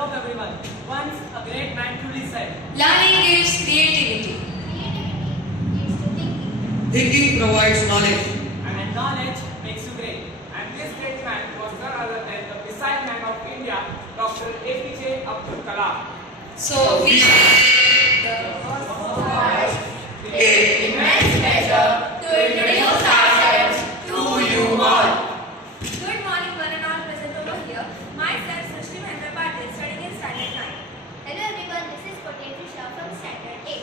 Hello everyone. Once a great man truly said, Learning gives creativity. Creativity leads to thinking. Thinking provides knowledge. and knowledge makes you great. And this great man was none other than the missile man of India, Dr. APJ Abdul Kalam. So we It immense pleasure to introduce ourselves to you all. Good morning, one and all present over here. Myself, Srishti Mahendra Patil, studying in Standard 9. Hello everyone, this is Kotesri Shah from Standard 8.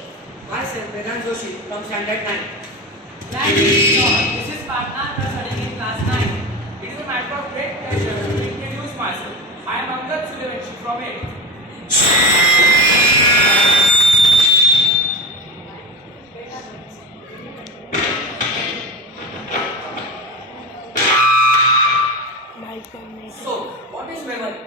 Myself, Vedant Joshi from Standard 9. Thank you, Lord. This is Patna, studying in class 9. It is a matter of great pleasure to introduce myself. I am Angad Sulevanshi from 8. So, what is memory?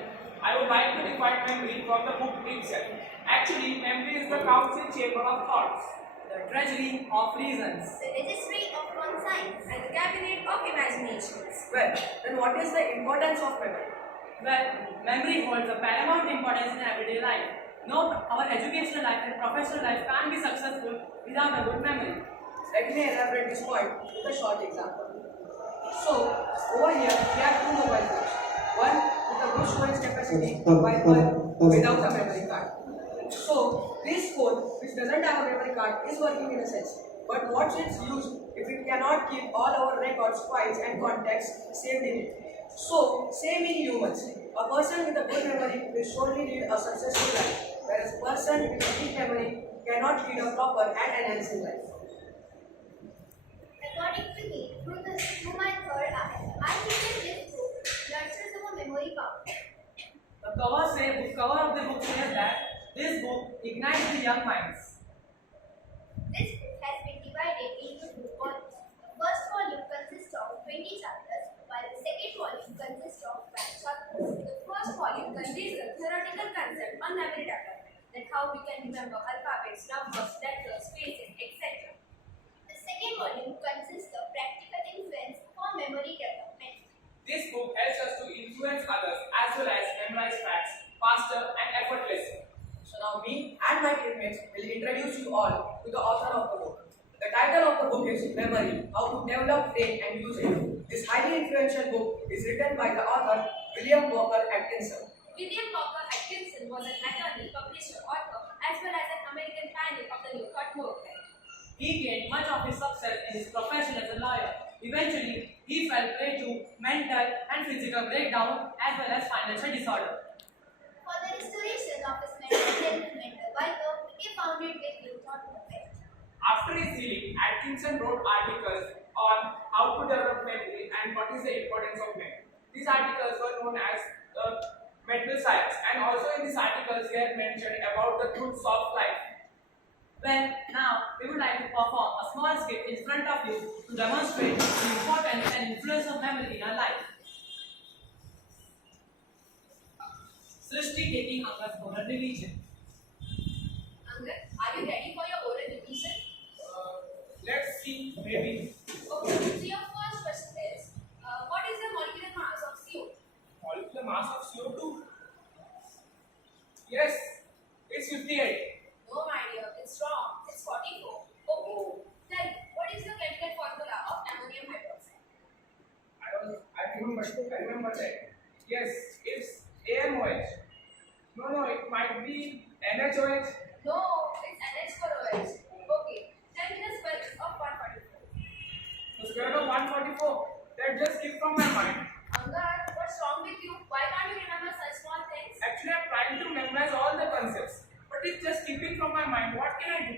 I would like to define memory from the book itself. Actually, memory is the council chamber of thoughts, the treasury of reasons. The registry of conscience. And the cabinet of imaginations. Well, then what is the importance of memory? Well, memory holds a paramount importance in everyday life. No, our educational life and professional life can't be successful without a good memory. Let me elaborate this point with a short example. So, over here we have two mobile phones. One with a good storage capacity, while one without a memory card. So, this phone which doesn't have a memory card is working in a sense. But what's its use if it cannot keep all our records, files and contacts saved in it? So, same in humans. A person with a good memory will surely lead a successful life, whereas a person with a weak memory cannot lead a proper and enhancing life. According to me, through my third eye, I feel that this book nurtures our memory power. The cover of the book says that this book ignites the young minds. This book has been divided into two volumes. The first volume consists of 20 chapters, while the second volume consists of 5 chapters. The first volume contains the theoretical concept on memory development, that how we can remember alphabets, numbers, letters, faces, etc. The second volume consists of practical influence for memory development. This book helps us to influence others as well as memorize facts faster and effortlessly. So now me and my teammates will introduce you all to the author of the book. The title of the book is Memory, How to Develop, Train and Use It. This highly influential book is written by the author William Walker Atkinson. William Walker Atkinson was an attorney, publisher, author, as well as an American pioneer of the New Thought movement. He gained much of his success in his profession as a lawyer. Eventually, he fell prey to mental and physical breakdown as well as financial disorder. For the restoration of his mental health and mental vigor, he founded the New Thought movement. After his healing, Atkinson wrote articles on how to develop memory and what is the importance of memory. These articles were known as the mental science, and also in these articles he had mentioned about the truths of life. Well, now we would like to perform a small skit in front of you to demonstrate the importance and influence of memory in our life. Srishti taking Angad's oral revision. Angad, are you ready for your oral revision? Let's see, maybe. Okay, so your first question is, what is the molecular mass of CO2? Molecular mass of CO2? Yes, it's 58. No, my dear, it's wrong. It's 44. Okay. Tell me, what is the chemical formula of ammonium hydroxide? I remember that. Yes, it's AMOH. No, it might be NHOH. No, it's NH4OH. Okay. Tell me the square root of 144. The square root of 144. That just slipped from my mind. Angad, what's wrong with you? Why can't you remember such small things? Actually, I'm trying to memorize all the concepts, but it's just slipping from my mind. What can I do?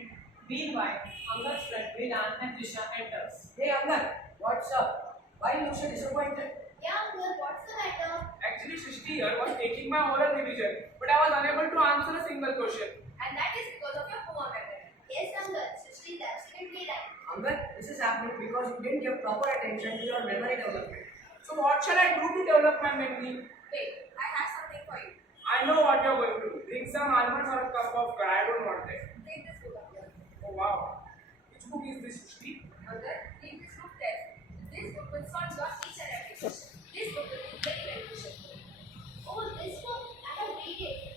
Meanwhile, Angad's friend Vedant and Trisha enters. Hey Angad, what's up? Why you so disappointed? Yeah, uncle, what's the matter? Actually, Srishti here was taking my oral revision, but I was unable to answer a single question. And that is because of your poor memory. Yes, uncle, Srishti is absolutely right. Angad, this is happening because you didn't give proper attention to your memory development. So what shall I do to develop my memory? Wait, I have something for you. I know what you're going to do. Drink some almonds or a cup of curd. I don't want that. Take this book up here. Oh wow. Which book is this, Srishti? Angad, read this book carefully. This book will solve your each and every question. This book will be very beneficial for you. Oh, this book, I have read it.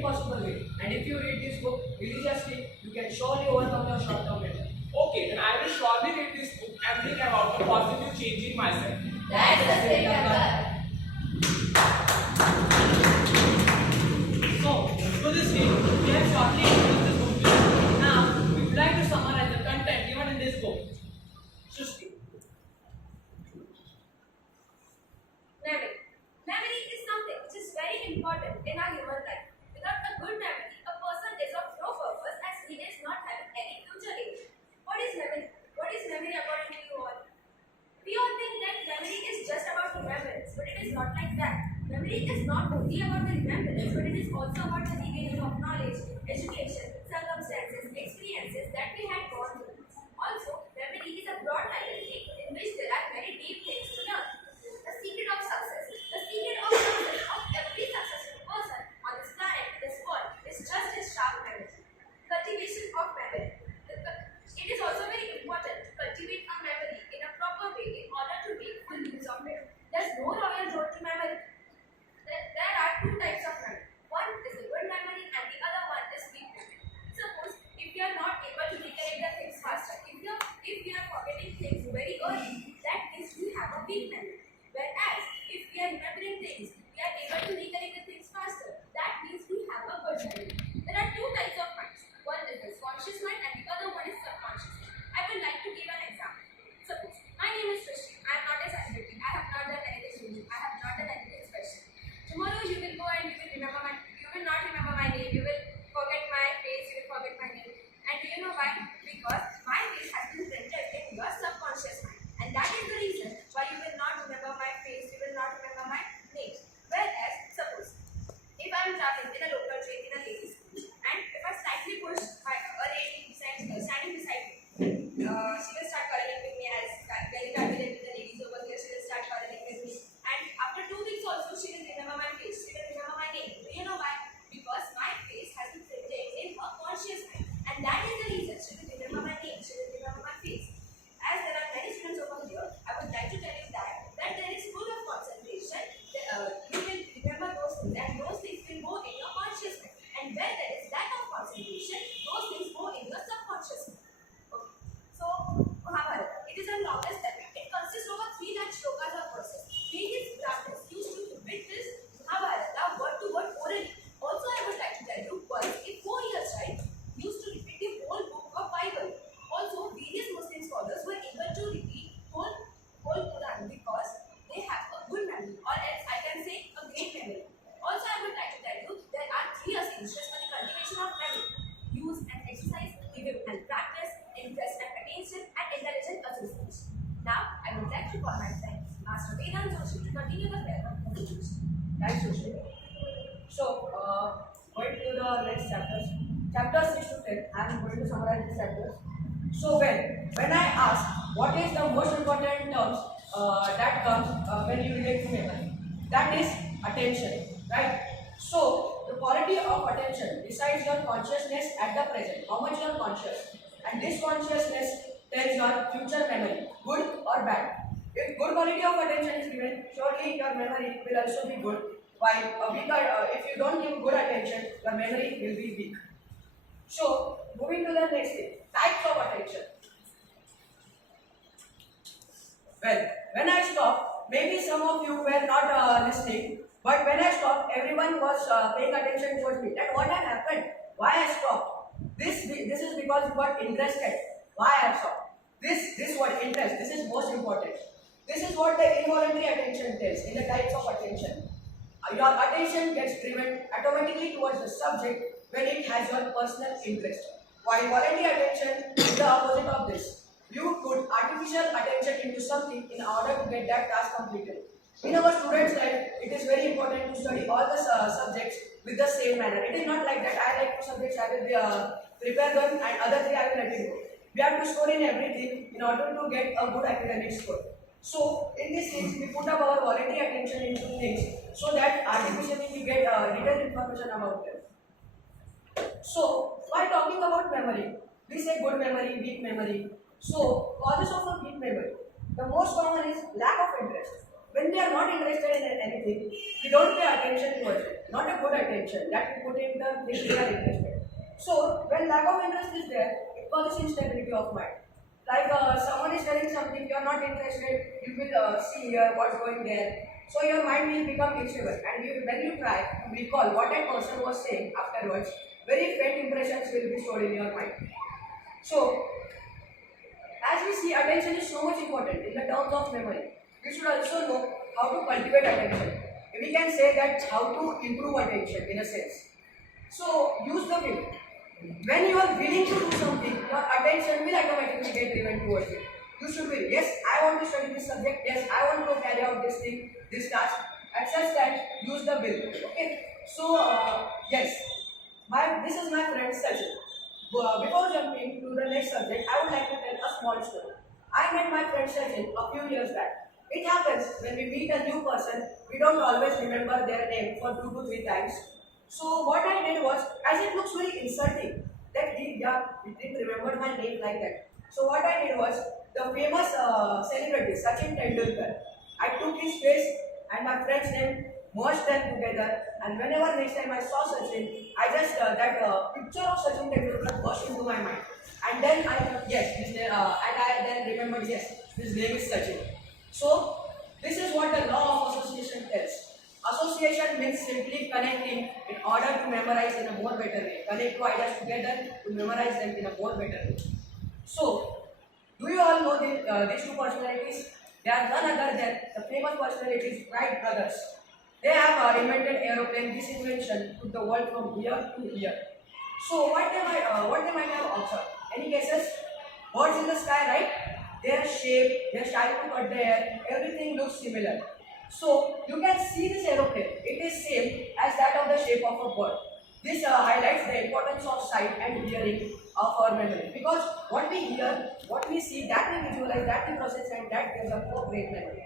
any possible way. And if you read this book religiously, you can surely overcome your short-term memory. Okay, then I will surely read this book and think about the positive change in myself. That's the spirit of God. So, through this way, we have shortly introduced this book to you. Now, we would like to summarize the content given in this book. Srishti. Memory. Memory is something which is very important in our human life. Without a good memory, a person is of no purpose as he is not having any future age. What is memory? What is memory according to you all? We all think that memory is just about remembrance, but it is not like that. Memory is not only about the remembrance, but it is also about the regaining of knowledge, education, circumstances, experiences that we had gone through. Also, memory is a broad hierarchy in which there are very deep things to learn. The secret of success. The secret of success of every successful person on this planet, this world, is just his sharp memory. Cultivation of memory. It is also very important to cultivate a memory in a proper way in order to make full use of it. There's no royal road to memory. There are two types of memory. One is a good memory and the other one is weak memory. Suppose if you are not able to recollect the things faster, if you are forgetting things very early, that means you have a weak memory. Whereas if we are remembering things, we are able to recollect the things faster, that means we have a good memory. There are two types of minds. One is the conscious mind and the other one is subconscious mind. I would like to give an example. Suppose my name is Srishti. I am not a celebrity. I have not done anything unique. I have not done anything special. Tomorrow you will go and you will not remember my name. You will forget my face. You will forget my name. And do you know why? Because my face has been printed in your subconscious mind, and that is the reason why you will not remember my face. You will not remember my name. Whereas suppose if I am traveling in a local train in a lady school, and if I slightly push a lady standing beside me, she will start quarreling with me as very confident with the ladies over here. She will start quarreling with me, and after 2 weeks also she will remember my face. She will remember my name. Do you know why? Because my face has been printed in her conscious mind, and that is the reason she will remember my name. She will remember my face. As there are many students over here, I would like to tell you that there is full of concentration. You will remember those things, and those things will go in your conscious mind. And where there is lack of concentration, those things go in your subconscious mind. Okay. So, Mahabharata, it is the longest epic. It consists of 3 lakh shlokas or verses. Various Brahmins used to repeat this Mahabharata word to word orally. Also, I would like to tell you, once a 4-year child used to repeat the whole book of Bible. Also, various Muslim scholars were able to repeat whole Quran because they have a good memory, or else I can say a great memory. Also, I would like to tell you there are 3 essentials for the cultivation of memory: use and exercise, review and practice, interest and attention, and intelligent association. Now, I would like to call my friend Master Vedant Joshi to continue the further presentation. Thanks, Sushil. So, going to the next chapters. Chapters 6 to 10, I am going to summarize these chapters. So, when I ask what is the most important terms that comes when you relate to memory, that is attention, right? So, the quality of attention decides your consciousness at the present, how much you are conscious, and this consciousness tells your future memory, good or bad. If good quality of attention is given, surely your memory will also be good. While if you don't give good attention, your memory will be weak. So, moving to the next thing, types of attention. Well, when I stopped, maybe some of you were not listening, but when I stopped, everyone was paying attention towards me. That what had happened? Why I stopped? This is because you got interested. Why I stopped? This word interest. This is most important. This is what the involuntary attention tells in the types of attention. Your attention gets driven automatically towards the subject when it has your personal interest. While voluntary attention is the opposite of this. You put artificial attention into something in order to get that task completed. In our students' life, it is very important to study all the subjects with the same manner. It is not like that I like 2 subjects, I will prepare them, and other 3 I will let it go. We have to score in everything in order to get a good academic score. So, in this case, we put up our voluntary attention into things so that artificially we get detailed information about them. So, while talking about memory, we say good memory, weak memory. So, causes of a weak memory. The most common is lack of interest. When we are not interested in anything, we don't pay attention towards it. not a good attention that we put in the things we are interested. So when lack of interest is there, it causes instability of mind. Like someone is telling something you are not interested, you will see here what's going there. So your mind will become unstable, and when you try to recall what that person was saying afterwards, very faint impressions will be stored in your mind. So as we see, attention is so much important in the terms of memory. We should also know how to cultivate attention. We can say that how to improve attention in a sense. So use the will. When you are willing to do something, your attention will automatically get driven towards it. You should will. Yes, I want to study this subject. Yes, I want to carry out this thing, this task. At such that, use the will. Okay. So yes, this is my friend Sachin. Before jumping to the next subject, I would like to tell a small story. I met my friend Sachin a few years back. It happens when we meet a new person, we don't always remember their name for 2 to 3 times. So what I did was, as it looks very insulting that he didn't remember my name like that. So what I did was, the famous celebrity Sachin Tendulkar, I took his face and my friend's name, merged them together, and whenever next time I saw Sachin, I just that picture of Sachin Tendulkar burst into my mind, and then and I then remembered, yes, his name is Sachin. So this is what the law of association tells. Association means simply connecting in order to memorize in a more better way. Connect two ideas together to memorize them in a more better way. So, do you all know these two personalities? They are none other than the famous personalities Wright brothers. They have invented aeroplane. This invention took the world from here to here. So, what they might have observed? Any guesses? Birds in the sky, right? Their shape, their style to cut the air, everything looks similar. So you can see this aeroplane. It is same as that of the shape of a bird. This highlights the importance of sight and hearing of our memory, because what we hear, what we see, that we visualize, that we process, and that gives us a great memory.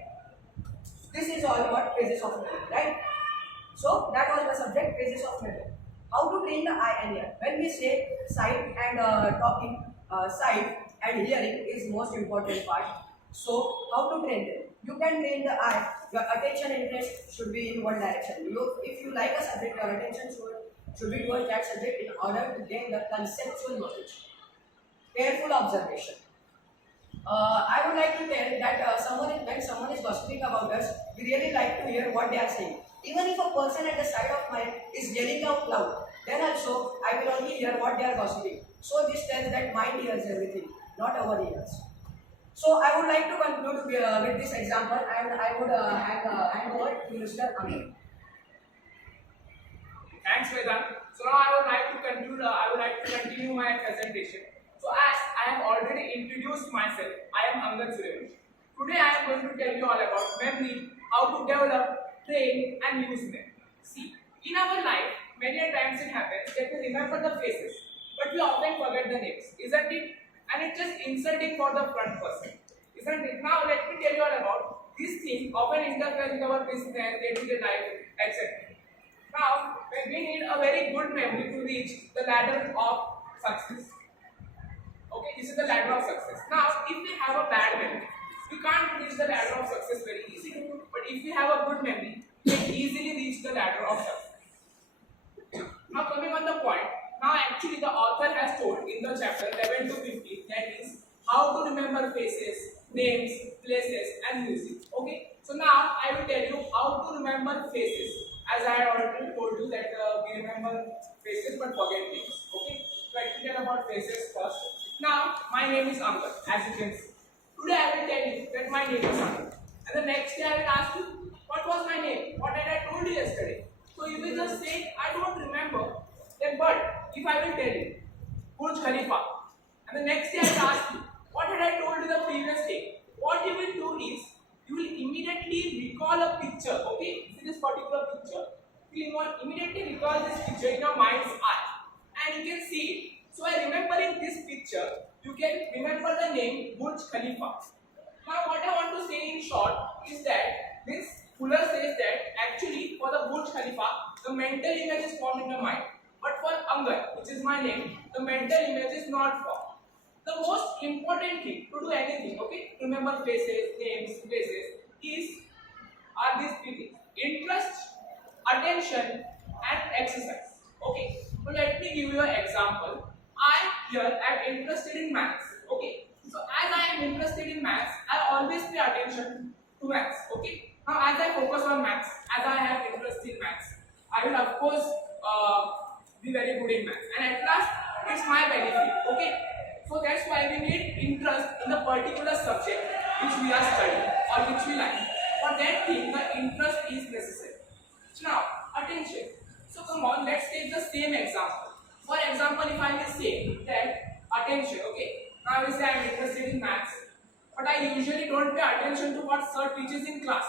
This is all about phases of memory, right? So that was the subject, phases of memory. How to train the eye and ear? When we say sight and talking, sight and hearing is most important part. So how to train them? You can train the eye. Your attention interest should be in one direction. If you like a subject, your attention should be towards that subject in order to gain the conceptual knowledge. Careful observation. I would like to tell that when someone is gossiping about us, we really like to hear what they are saying. Even if a person at the side of mine is yelling out loud, then also I will only hear what they are gossiping. So this tells that mind hears everything, not our ears. So I would like to conclude with this example, and I would hand over to Mr. Amit. Thanks, Vedant. So now I would like to conclude. I would like to continue my presentation. So as I have already introduced myself, I am Angad Suryavanshi. Today I am going to tell you all about memory, how to develop, train, and use them. See, in our life, many a times it happens that we remember the faces, but we often forget the names, isn't it? And it's just insulting for the front person, isn't it? Now let me tell you all about these things often interfere with our business, day-to-day life, etc. Now, we need a very good memory to reach the ladder of success. Okay, this is the ladder of success. Now, if we have a bad memory, we can't reach the ladder of success very easily. But if we have a good memory, we can easily reach the ladder of success. Now, coming on the point. Now actually the author has told in the chapter 11 to 15, that is how to remember faces, names, places and music. Okay, so now I will tell you how to remember faces, as I had already told you that we remember faces but forget names. Okay, so I will tell about faces first. Now my name is Angad, as you can see. Today I will tell you that my name is Angad, and the next day I will ask you what was my name, what had I told you yesterday. So you will just say I don't remember. Then but if I will tell you Burj Khalifa, and the next day I will ask you what had I told you the previous day, what you will do is you will immediately recall a picture. Okay, see this particular picture, you will immediately recall this picture in your mind's eye and you can see it. So by remembering this picture, you can remember the name Burj Khalifa. Now what I want to say in short is that Ms. Fuller says that actually for the Burj Khalifa, the mental image is formed in the mind. But for Angad, which is my name, the mental image is not formed. The most important thing to do anything, okay, remember faces, names, places, are these three things: interest, attention, and exercise. Okay, so let me give you an example. I here am interested in maths. Okay, so as I am interested in maths, I always pay attention to maths. Okay, now as I focus on maths, as I have interest in maths, I will of course be very good in maths, and at last it's my benefit. Okay, so that's why we need interest in the particular subject which we are studying or which we like. For that thing, the interest is necessary. Now, attention. So come on, let's take the same example. For example, if I will say that attention, okay. Now I will say I am interested in maths, but I usually don't pay attention to what sir teaches in class.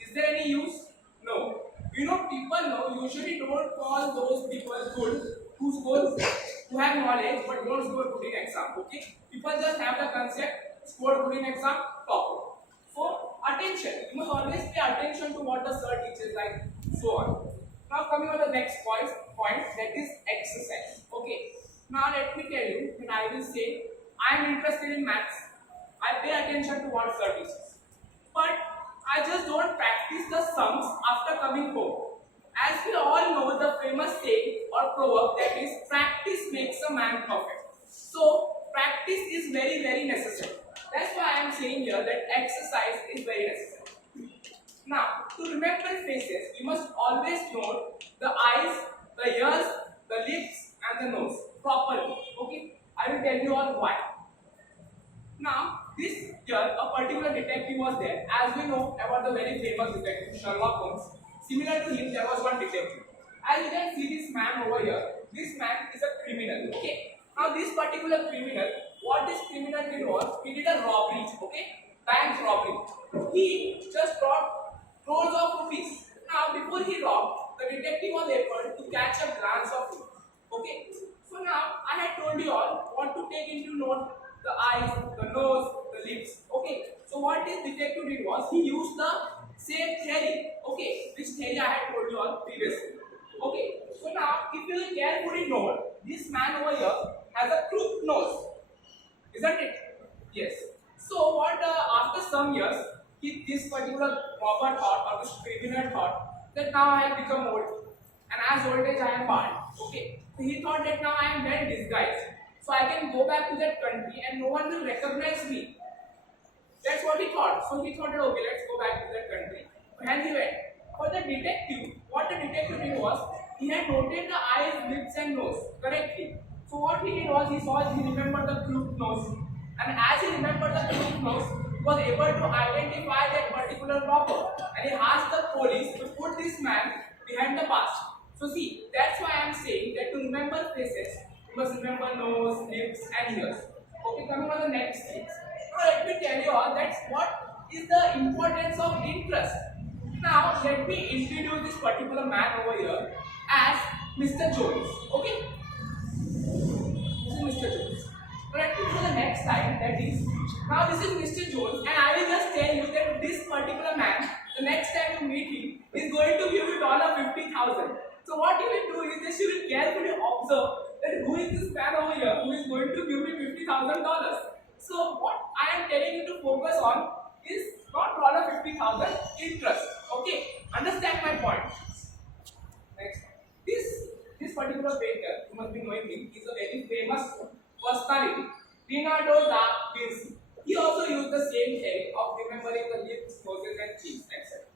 Is there any use? No. You know, people usually don't call those people good who have knowledge but don't score good in exam. Okay. People just have the concept, score good in exam, top. So attention. You must always pay attention to what the sir teaches, like so on. Now coming on the next point that is exercise. Okay. Now let me tell you, when I will say I am interested in maths, I pay attention to what sir teaches. But I just don't practice the sums after coming home. As we all know the famous saying or proverb that is practice makes a man perfect. So practice is very very necessary. That's why I am saying here that exercise is very necessary. Now, to remember faces, you must always know the eyes, the ears, the lips and the nose properly. Okay, I will tell you all why. Now, this year a particular detective was there. As we know about the very famous detective Sherlock Holmes, similar to him there was one detective. As you can see this man over here, this man is a criminal. Okay, now this particular criminal, what this criminal did was, he did a robbery. Okay, bank robbery. He just robbed crores of rupees. Now, before he robbed, the detective was able to catch a glance of him. Okay, so now I had told you all what to take into note: the eyes, the nose, the lips. Okay, so what this detective did was, he used the same theory. Okay, this theory I had told you all previously. Okay, so now if you will carefully note, this man over here has a crooked nose, isn't it? Yes. So what after some years, this particular robber thought, or this criminal thought, that now I have become old, and as old as I am bald. Okay, so he thought that now I am well disguised, so I can go back to that country and no one will recognize me. That's what he thought. So he thought that okay, let's go back to that country. And he went. For the detective, what the detective did was, he had noted the eyes, lips and nose correctly. So what he did was, he remembered the crooked nose, and as he remembered the crooked nose, he was able to identify that particular robber, and he asked the police to put this man behind the bars. So see, that's why I am saying that to remember faces, you must remember nose, lips and ears. Okay, coming on the next thing. Now let me tell you all that what is the importance of interest. Now let me introduce this particular man over here as Mr. Jones. Okay, this is Mr. Jones. Now let me go to the next slide. That is, now this is Mr. Jones, and I will just tell you that this particular man, the next time you meet him, is going to give you $50,000. So what you will do is just you will carefully observe that who is this man over here who is going to give me $50,000. So what I am telling you to focus on is not $50,000, interest. Okay, understand my point. Next, this particular painter, you must be knowing him, is a very famous personality, Leonardo da Vinci. He also used the same theory of remembering the lips, noses and cheeks, etc.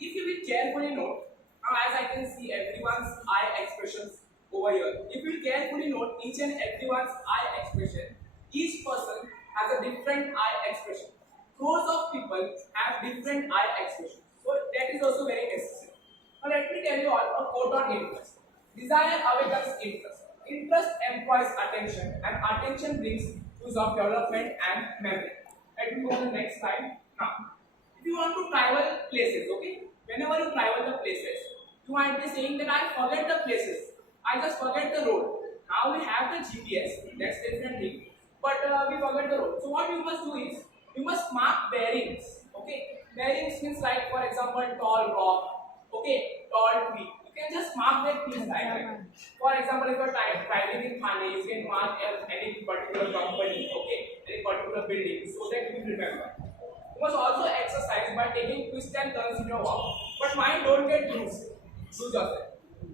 If you will carefully note, now as I can see everyone's eye expressions over here, if you will carefully note each and everyone's eye expression, each person has a different eye expression. Crores of people have different eye expressions. So that is also very necessary. Now let me tell you all a quote on interest. Desire awakens interest. Interest employs attention, and attention brings use of development and memory. Let me go to the next slide. Now, if you want to travel places, okay, whenever you travel the places, you might be saying that I forget the places. I just forget the road. Now we have the GPS, that's different thing, but we forget the road. So what you must do is, you must mark bearings. Okay, bearings means like, for example, tall rock, okay, tall tree. You can just mark that things like that. For example, if you are driving in Thane, you can mark any particular company, okay, any particular building, so that you will remember. You must also exercise by taking twists and turns in your walk. but mine don't get used. Do yourself.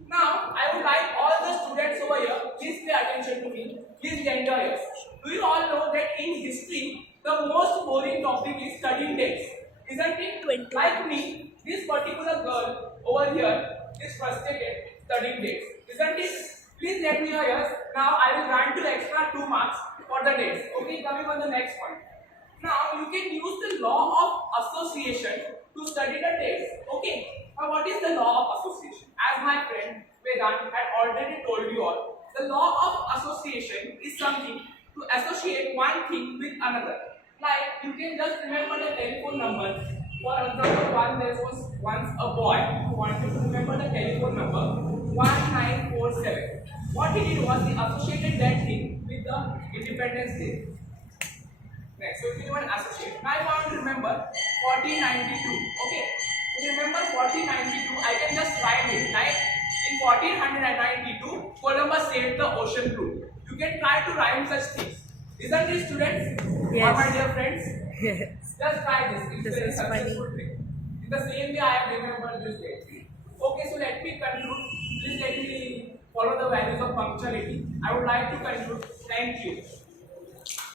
Now, I would like all the students over here, please pay attention to me, please lend your ears. Do you all know that in history, the most boring topic is studying dates? Isn't it? Like me, this particular girl over here is frustrated studying dates. Isn't it? Please lend me your ears. Now, I will grant you extra 2 marks for the dates. Okay, coming on the next point. Now, you can use the law of association to study the dates. Okay, now what is the law of association? As my friend Vedant had already told you all, the law of association is something to associate one thing with another. Like, you can just remember the telephone number. For example, there was once a boy who wanted to remember the telephone number 1947. What he did was he associated that thing with the Independence Day. Next, so if you want to associate. Now I want to remember 1492. Okay. To remember 1492, I can just write it like in 1492, Columbus sailed the ocean blue. You can try to rhyme such things. Isn't it, students? Yes. Or my dear friends? Yes. Just try this. It's This a very is successful funny. trick. In the same way, I have remembered this date. Okay, so let me conclude. Please let me follow the values of punctuality. I would like to conclude. Thank you.